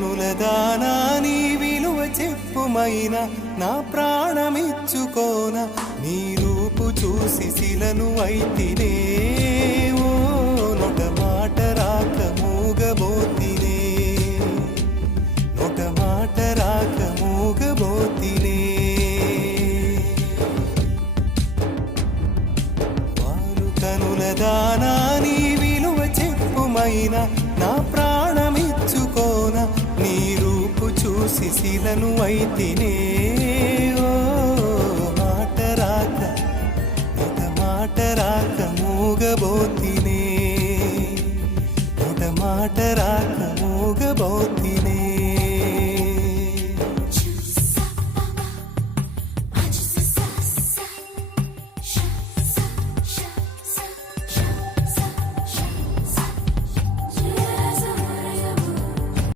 కనుల దానా నీ విలువ చెప్పుమైనా నా ప్రాణమిచ్చుకోన నీ రూపు చూసి శిలను అయితినే ఓ నొట మాట రాక మూగబోతినే నొట మాట రాక మూగబోతినే వారు కనుల దానా నీ విలువ చెప్పుమైనా నా ప్రాణమిచ్చుకోన నీ రూపు చూసి శిలను అయితినే ఓ మాట రాక ఒక మాట రాక మూగబోతినే ఒక మాట రాక మూగబోతినే